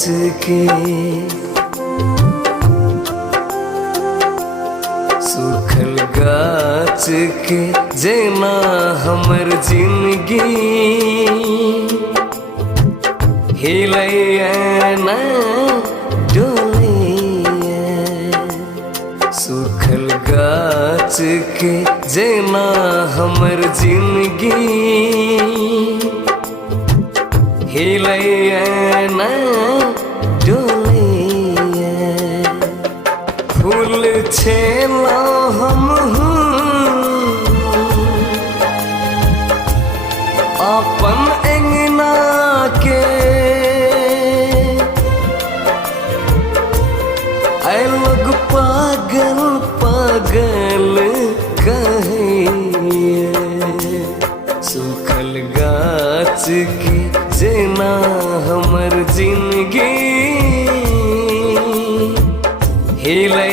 गाछ के सूखल गाछ के जेना हमर जिंदगी हिलैया ना डोलैया। सूखल गाछ के जेना हमर जिंदगी हिलैया ना डोलैया। फूल छेला हम अपन अंगना के ऐ लोग पागल पागल कहिए। सूखल गाछ के जेना हमर जिंदगी हिलै